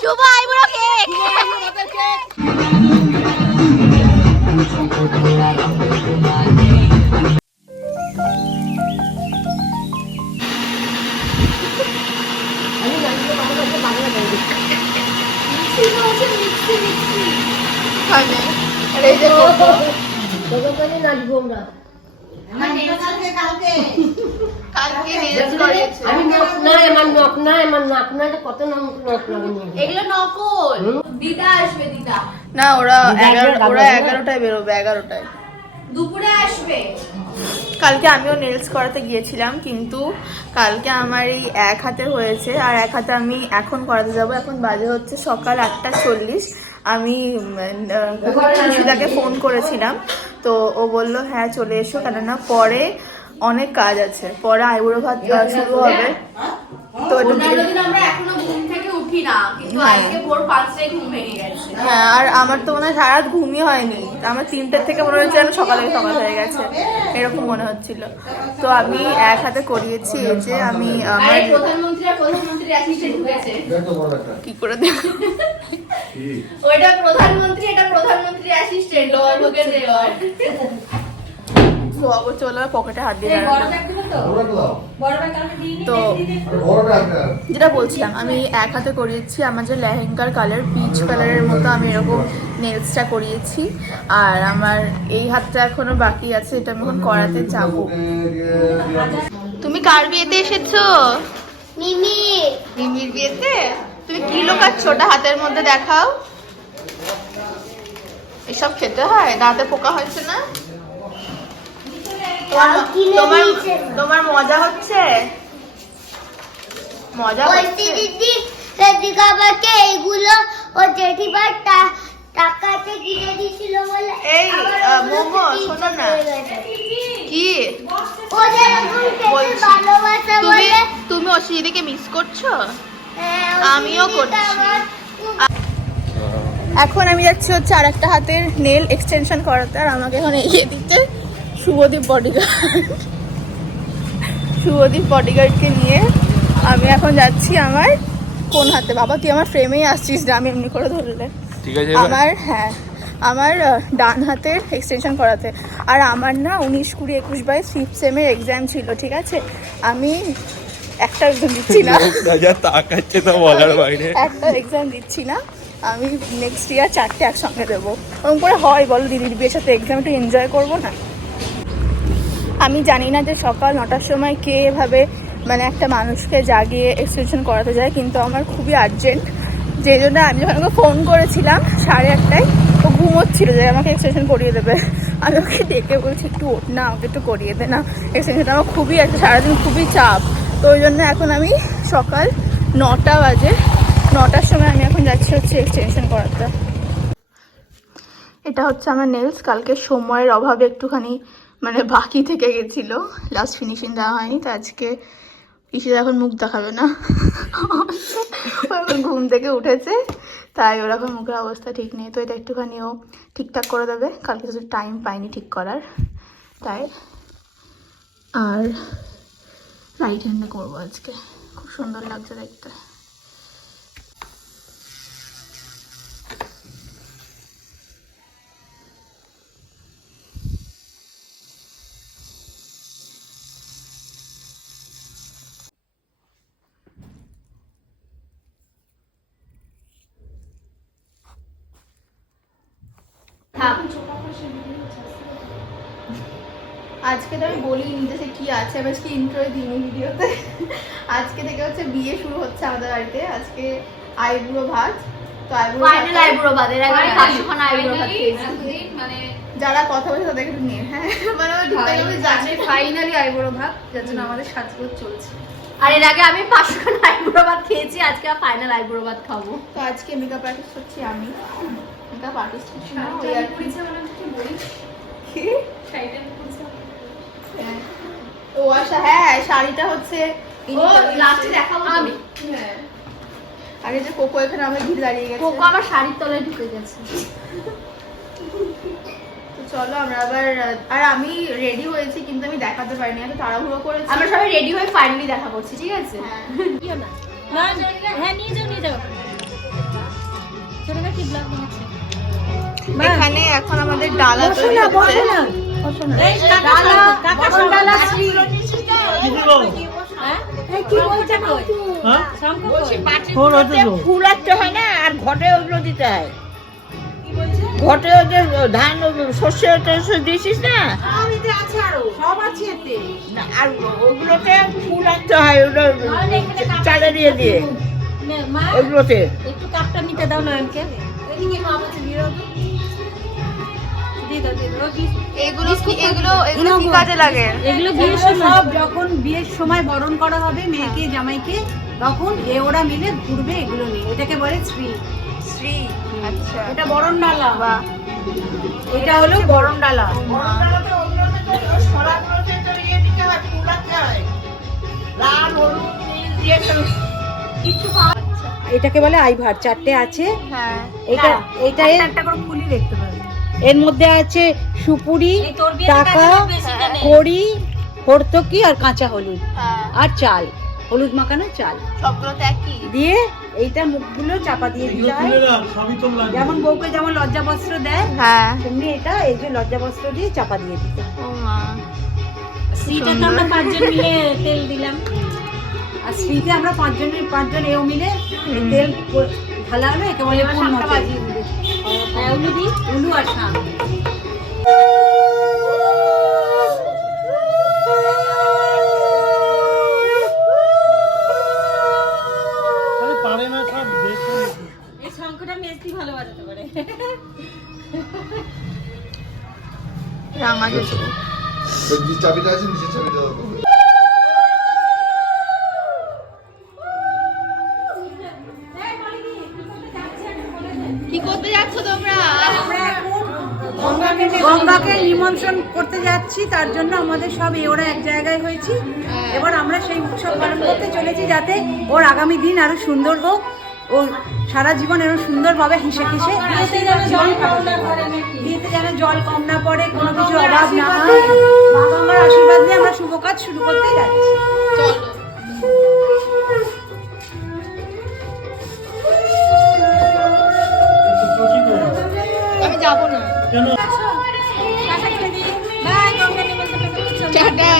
শুভ আইবুড়ো কেক। না ওরা 11টায় বেরোবে, 11টায় দুপুরে আসবে। কালকে আমিও নেলস করাতে গিয়েছিলাম, কিন্তু কালকে আমার এই এক হাতে হয়েছে আর এক হাতে আমি এখন করাতে যাব। এখন বাজে হচ্ছে সকাল 8:40। আমি সুদাকে ফোন করেছিলাম, তো ও বললো হ্যাঁ চলে এসো, কেননা পরে অনেক কাজ আছে, পরে আইবুড়ো ভাত শুরু হবে। তো আমরা এখনো ঘুম থেকে উঠি না, কিন্তু আজকে ভোর 5টায় ঘুম ভেঙে গেছে। হ্যাঁ, আর আমার তো মনে হয় সারা রাত ঘুমই হয়নি। আমার 3টার থেকে মনে হচ্ছে যেন সকাল হয়ে গেছে, এরকম মনে হচ্ছিল। তো আমি এক হাতে করিয়েছি। এই যে আমি প্রধানমন্ত্রী অ্যাসিস্ট্যান্ট ঢুকেছে। কি করে দেব? ওইটা প্রধানমন্ত্রী, এটা প্রধানমন্ত্রী অ্যাসিস্ট্যান্ট। চলো পকেটে হাত দিয়ে তো যেটা বলছিলাম, আমি এক হাতে করিয়েছি। আমার যে লেহেঙ্গার কালার পিচ কালারের মতো, আমি এরকম নেলসটা করিয়েছি। আর আমার এই হাতটা এখনো বাকি আছে, এটা আমি এখন করাতে যাব। তুমি কার বিয়েতে এসেছো? মিমির বিয়েতে। তুমি কি লোকাচ্ছ? ওটা হাতের মধ্যে দেখাও। এসব খেতে হয়? দাঁতে পোকা হয়েছে না? তোমার মজা হচ্ছে? মজা হচ্ছে? দিদি আমাকে এইগুলো ও জেঠিবার টাকাতে কিনে দিয়েছিল বলে। এই মোমো শোনো না, কি ও যেরকম খেতে ভালোবাসে বলে তুমি অশ্বিদিকে মিস করছো? আমিও করছি। এখন আমি যাচ্ছি হচ্ছে আর একটা হাতের নেল এক্সটেনশন করাতে, আর আমাকে এখন এগিয়ে দিচ্ছে শুভদীপ বডিগার্ডকে নিয়ে আমি এখন যাচ্ছি আমার কোন হাতে। বাবা তুই আমার ফ্রেমেই আসছিস না, আমি এমনি করে ধরলে। আমার ডান হাতের এক্সটেনশন করাতে। আর আমার না 19, 20, 21, 22 5th সেমের এক্সাম ছিল, ঠিক আছে? আমি একটা এক্সাম দিচ্ছি না, একটা এক্সাম দিচ্ছি না। আমি নেক্সট ইয়ার 4টে একসঙ্গে দেবো। ওরকম করে হয় বলো? দিদির বিয়ের সাথে এক্সাম একটু এনজয় করবো না? আমি জানি না যে সকাল 9টার সময় কে এভাবে মানে একটা মানুষকে জাগিয়ে এক্সটেনশন করাতে যায়, কিন্তু আমার খুবই আর্জেন্ট। যেই জন্য আমি যখন ওকে ফোন করেছিলাম 8:30, ও ঘুমোচ্ছিল যে আমাকে এক্সটেনশন করিয়ে দেবে। আমি ওকে ডেকে বলছি একটু ওঠ না, আমাকে একটু করিয়ে দে না এক্সটেনশনটা। আমার খুবই একটা সারাদিন খুবই চাপ, তো ওই জন্য এখন আমি সকাল 9টা বাজে, 9টার সময় আমি এখন যাচ্ছি হচ্ছে এক্সটেনশন করাতে। এটা হচ্ছে আমার নেলস। কালকে সময়ের অভাবে একটুখানি মানে বাকি থেকে গেছিলো, লাস্ট ফিনিশিং দেওয়া হয়নি। তো আজকে ইসে এখন মুখ দেখাবে না, ঘুম থেকে উঠেছে, তাই ওর এখন মুখের অবস্থা ঠিক নেই। তো এটা একটুখানিও ঠিকঠাক করে দেবে, কালকে তো টাইম পাইনি ঠিক করার, তাই। আর রাইট হ্যান্ডে করবো আজকে, খুব সুন্দর লাগছে দেখতে। আজকে তো আমি বলিনি যে কি আছে, আমি আজকে ইন্ট্রোই দিইনি ভিডিওতে। আজকে থেকে হচ্ছে বিয়ে শুরু হচ্ছে আমাদের বাড়িতে। আজকে আইবুড়ো ভাত, তো আইবুড়ো ভাত এর আগে 500 খানা আইবুড়ো ভাত খেয়েছি। মানে যারা কথা বলছে তাদেরকে একটু নিয়ে, হ্যাঁ মানে ওই জানি ফাইনালি আইবুড়ো ভাত, যার জন্য আমাদের সাজগোজ চলছে। আর এর আগে আমি 500 খানা আইবুড়ো ভাত খেয়েছি, আজকে ফাইনাল আইবুড়ো ভাত খাবো। তো আজকে মেকআপ আর্টিস্ট হচ্ছি আমি, মেকআপ আর্টিস্ট হচ্ছি না ওই আর কি বলিস কি শাড়িটা পরেছে। ও আচ্ছা হ্যাঁ, শাড়িটা হচ্ছে ও লাস্টে দেখাবো আমি। হ্যাঁ, আগে যে কোকো এখানে আমার ঘিরে দাঁড়িয়ে গেছে, কোকো আমার শাড়ির তলায় ঢুকে গেছে। তো চলো আমরা আবার, আর আমি রেডি হয়েছি কিন্তু আমি দেখাতে পারিনি, এত তাড়াহুড়ো করেছি। আমরা সবাই রেডি হয়ে ফাইনালি দেখা করছি, ঠিক আছে? হ্যাঁ নিয়ে যাও নিয়ে যাও। ছোটটা কি ব্লগ বানাচ্ছে? এখানে এখন আমাদের ডালা তৈরি হচ্ছে। ফুল রাখতে হয় না, আর ঘটে ওগুলো দিতে হয়। ঘটে ওদের ধান শস্য দিয়েছিস না, আর ওগুলোতে ফুল রাখতে হয়, ওগুলো চালে দিয়ে দিয়ে ওগুলোতে। একটু কাপটা নিতে দাও নয়নকে। এগুলো কি কাজে লাগে? এগুলো বিয়ের সময়, সব যখন বিয়ের সময় বরণ করা হবে মেয়েকে জামাইকে, তখন ওরা মিলে ঘুরবে এগুলো নিয়ে। এটাকে বলে শ্রী। শ্রী, আচ্ছা। এটা বরণ ডালা। বাহ, এটা হলো বরণ ডালা। এটাকে বলে আইভার, চারটে আছে। হ্যাঁ, এটা একটা করে খুলি দেখতে পাবেন। এর মধ্যে আছে সুপুরি, টাকা, কড়ি, হরতকি আর কাঁচা হলুদ আর চাল, হলুদ মাখানো চাল, সবগুলো তো একই দিয়ে এইটা মুখগুলো চাপা দিয়ে দিতে হয়। যেমন বউকে যেমন লজ্জা বস্ত্র দেয়, হ্যাঁ, তেমনি এটা এই যে লজ্জা বস্ত্র দিয়ে চাপা দিয়ে দিতে। ও মা, শ্রীটা তো আমরা 5 জন মিলে তেল দিলাম, আর শ্রীতে আমরা 5 জন এও মিলে তেল ঢালা হলো। একে বলে উলু আর শাঁখ। এই শঙ্খটা মেজদি ভালো বাজাতে পারে। রাঙা যেত। চাবিটা আছে, নিচে চাবিটা দাও। কি করতে যাচ্ছ তোমরা? গঙ্গাকে নিমন্ত্রণ করতে যাচ্ছি, তার জন্য আমাদের সব ওরা এক জায়গায় হয়েছি। এবার আমরা সেই উৎসব পালন করতে চলেছি, যাতে ওর আগামী দিন আরো সুন্দর হোক, ও সারা জীবন এরকম সুন্দরভাবে হেসে খেসে বিয়েতে যেন জল কম না পড়ে, কোনো কিছু অভাব না হয়। মা গঙ্গার আশীর্বাদ নিয়ে আমরা শুভ কাজ শুরু করতে যাচ্ছি। আমি যাবো না। টাটা।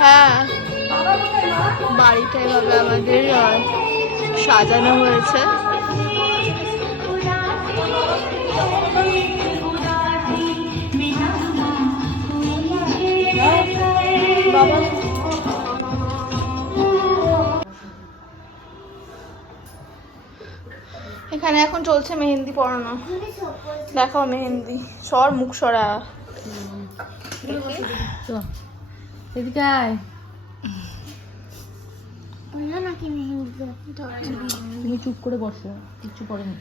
হ্যাঁ, বাড়িটা এভাবে আমাদের সাজানো হয়েছে। বাবা, এখানে এখন চলছে মেহেন্দি পরানো। দেখাও মেহেন্দি, সর মুখ সরা। এদিকে আয়। তুমি চুপ করে বসো, কিচ্ছু পড়েনি।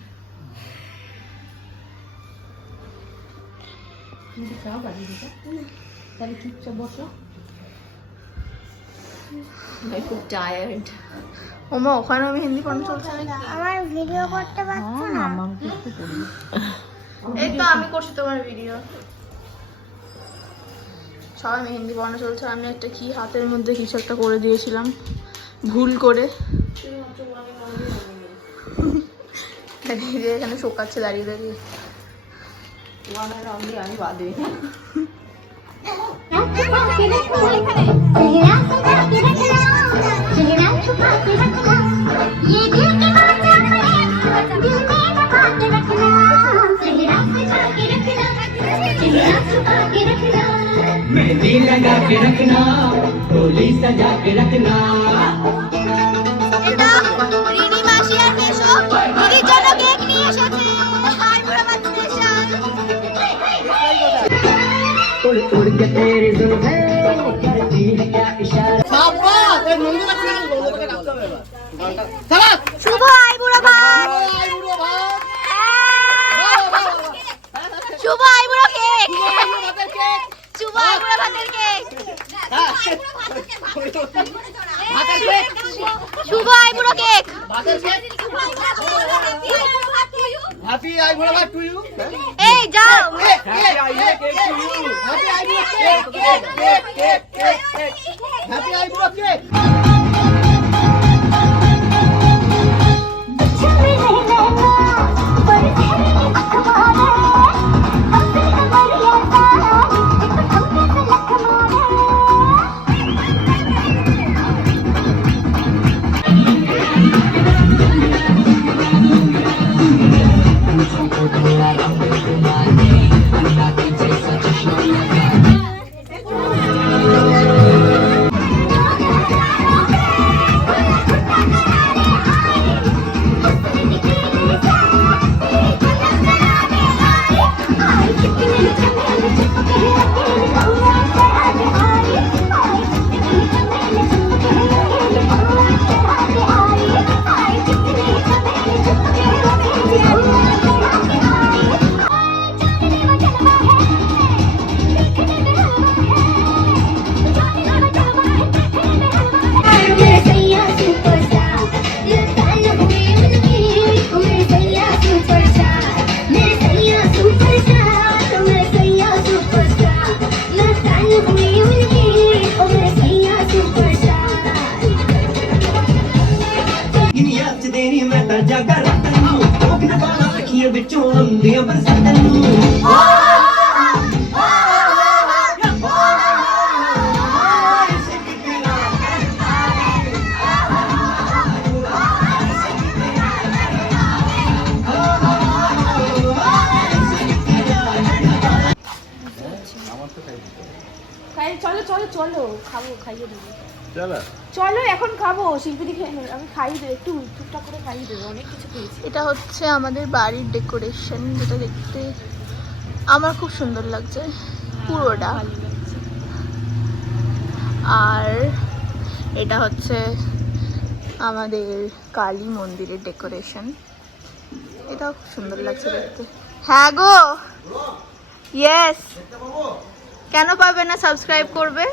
তাহলে চুপচাপ বসো। খুব টায়ার্ড। ওমা, ওখানেও মেহেন্দি পরানো চলছে নাকি? আমার ভিডিও করতে পারছো না? এই তো আমি করছি তোমার ভিডিও। সবাই মেহেন্দি পরানো চলছে। আমি একটা কি হাতের মধ্যে কিছু একটা করে দিয়েছিলাম ভুল করে। এখানে শোকাচ্ছে দাঁড়িয়ে দাঁড়িয়ে। আমি বাদে मेहंदी लगा के रखना, डोली सजा के रखना। রিনি মাসি আর মেশো দিদির জন্য কেক নিয়ে এসেছে। হাই বরাবর স্পেশাল। उड़ उड़ के तेरी जुल्फें करती है क्या इशारा। শুভ আইবুড়ো ভাত। শুভ আইবুড়ো কেক। শুভ আইবুড়ো ভাতের কেক। শুভ আইবুড়ো কেক। হ্যাপি আইবুড়ো বার্থডে টু ইউ এই যাও। হ্যাপি আইবুড়ো কেক টু ইউ হ্যাপি আইবুড়ো কেক হ্যাপি আইবুড়ো কেক চলো চলো চলো খাবো, খাইয়ে দেবো। চলো চলো এখন খাবো, শিল্পী খেয়ে নেবে, আমি খাইয়ে দেবো, একটু টুকটাক করে খাইয়ে দেবো, অনেক কিছু খেয়েছি। এটা হচ্ছে আমাদের বাড়ির ডেকোরেশন, যেটা দেখতে আমার খুব সুন্দর লাগছে পুরোটা। আর এটা হচ্ছে আমাদের কালী মন্দিরের ডেকোরেশন, এটাও খুব সুন্দর লাগছে দেখতে। হ্যাঁ গো, ইয়েস, কেন পাবে না, সাবস্ক্রাইব করবে।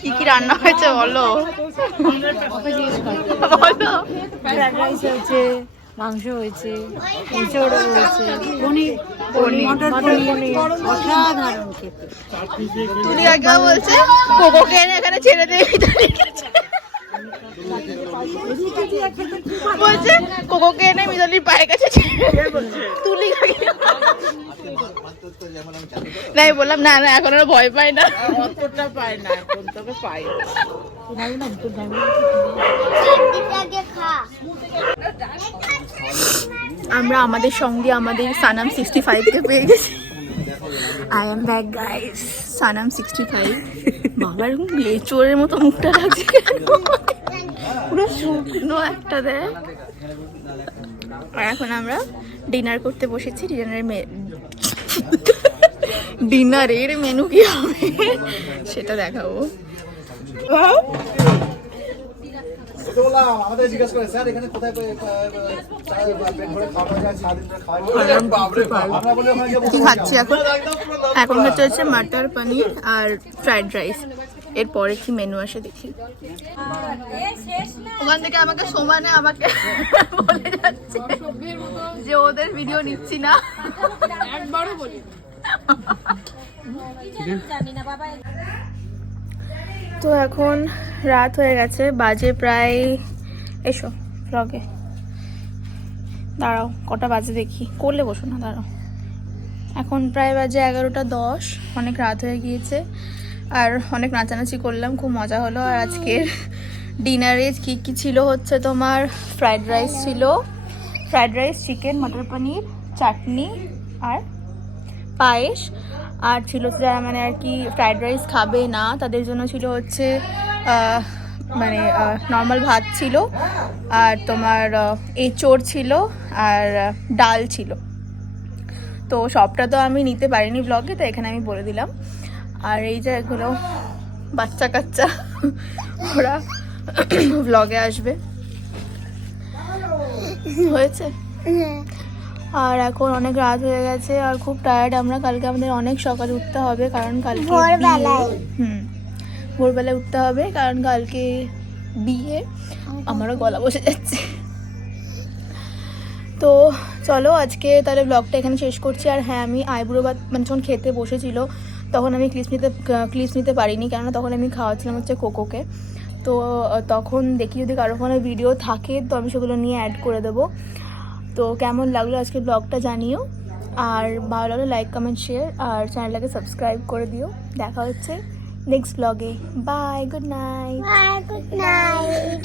কি কি রান্না হয়েছে বলো, বলো। ফ্রাইড রাইস হয়েছে, মাংস হয়েছে, এঁচড় হয়েছে, পনির, মটর পনির, অসাধারণ খেতে। তুলি আগে বলছে কোকোকে এনে এখানে ছেড়ে দিয়ে বলছে কোকোকে এনে মিতালির পায়ের কাছে তুলি নাই, বললাম না না এখন আর ভয় পাই না, অতটা পায় না, এখন তবে পাই। আমরা আমাদের সঙ্গে আমাদের সানাম 65-কে পেয়ে গেছি। I am back guys, Sanam 65। বাবার লেচোরের মতো মুখটা লাগছে, পুরো শুকনো একটা দেয়। আর এখন আমরা ডিনার করতে বসেছি। ডিনারের মেনু কি হবে সেটা দেখাবো। আমাদের জিজ্ঞেস করে স্যার এখানে কোথায় কি খাচ্ছি এখন? এখন হচ্ছে মাটার পনির আর ফ্রাইড রাইস। এরপরে কি মেনু আসে দেখি। ওখান থেকে আমাকে সমানে আমাকে বলে যাচ্ছে যে ওদের ভিডিও নিচ্ছি না, একবারও বলি। তো এখন রাত হয়ে গেছে, বাজে প্রায়, এসো ব্লগে দাঁড়াও, কটা বাজে দেখি, করলে বসো না, দাঁড়াও। এখন প্রায় বাজে 11:10, অনেক রাত হয়ে গিয়েছে। আর অনেক নাচানাচি করলাম, খুব মজা হলো। আর আজকের ডিনারে কী কী ছিল হচ্ছে তোমার ফ্রাইড রাইস ছিল, ফ্রাইড রাইস, চিকেন, মটর পনির, চাটনি আর পায়েস। আর ছিল যারা মানে আর কি ফ্রাইড রাইস খাবে না তাদের জন্য ছিল হচ্ছে মানে নর্মাল ভাত ছিল, আর তোমার এঁচোড় ছিল, আর ডাল ছিল। তো সবটা তো আমি নিতে পারিনি ব্লগে, তো এখানে আমি বলে দিলাম। আর এই যে এগুলো বাচ্চা কাচ্চা ওরা ব্লগে আসবে। হয়েছে। আর এখন অনেক রাত হয়ে গেছে আর খুব টায়ার্ড আমরা। কালকে আমাদের অনেক সকালে উঠতে হবে কারণ কালকে ভোরবেলায় উঠতে হবে কারণ কালকে বিয়ে। আমারও গলা বসে যাচ্ছে। তো চলো আজকে তাহলে ব্লগটা এখানে শেষ করছি। আর হ্যাঁ, আমি আইবুড়ো ভাত মানে যখন খেতে বসেছিল তখন আমি ক্লিপস নিতে পারিনি, কেননা তখন আমি খাওয়াচ্ছিলাম হচ্ছে কোকোকে। তো তখন দেখি যদি কারো ফোনে ভিডিও থাকে তো আমি সেগুলো নিয়ে অ্যাড করে দেবো। তো কেমন লাগলো আজকে ব্লগটা জানিও, আর ভালো লাগলে লাইক কমেন্ট শেয়ার আর চ্যানেলটাকে সাবস্ক্রাইব করে দিও। দেখা হচ্ছে নেক্সট ব্লগে। Bye, good night. Bye, good night.